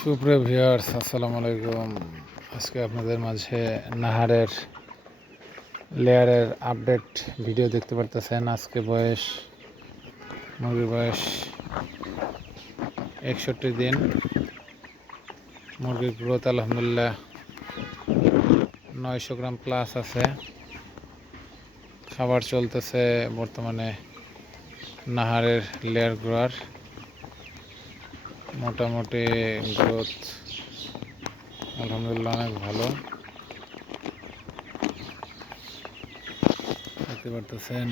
সুপ্রিয় ভিউয়ার্স, আসসালামু আলাইকুম। আজকে আপনাদের মাঝে নাহারের লেয়ারের আপডেট ভিডিও দেখতে পারতেছেন। আজকে বয়স, মুরগির বয়স একষট্টি দিন। মুরগির গ্রোথ আলহামদুলিল্লাহ নয়শো গ্রাম প্লাস আছে। খাবার চলতেছে বর্তমানে নাহারের লেয়ার গ্রোয়ার মোটামুটি গ্রোথ আলহামদুলিল্লাহ অনেক ভালো। দেখতে পারতেছেন,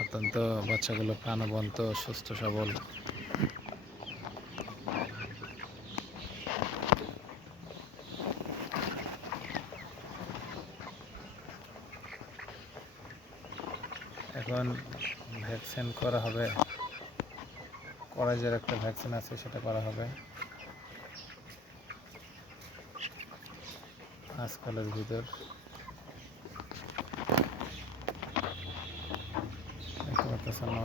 অত্যন্ত বাচ্চাগুলো প্রাণবন্ত, সুস্থ, সবল। এখন ভ্যাকসিন করা হবে। করাইজের একটা ভ্যাকসিন আছে সেটা করা হবে। আজকালের ভিতর।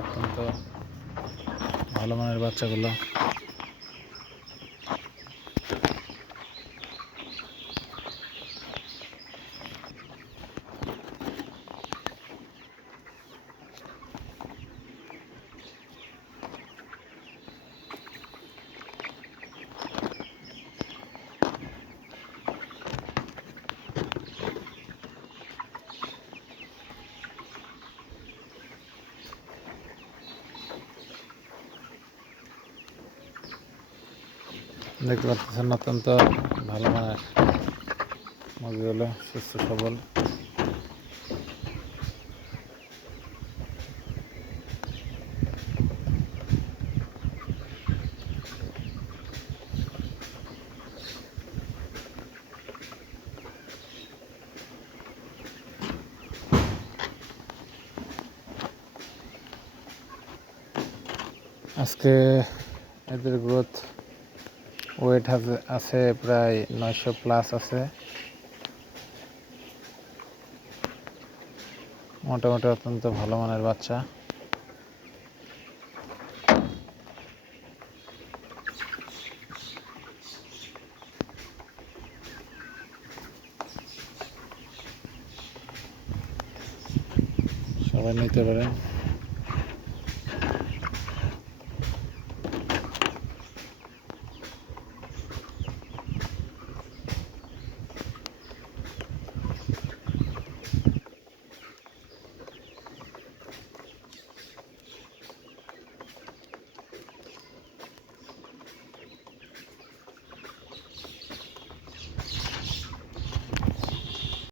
অত্যন্ত ভালো মানের বাচ্চাগুলো। দেখতে পাচ্ছেন অত্যন্ত ভালো মানের। মুরগিগুলো সুস্থ সবল। আজকে এদের গ্রোথ ওয়েট আছে প্রায় নয়শো প্লাস আছে। মোটামুটি অত্যন্ত ভালো মানের বাচ্চা। সবাই নিতে পারেন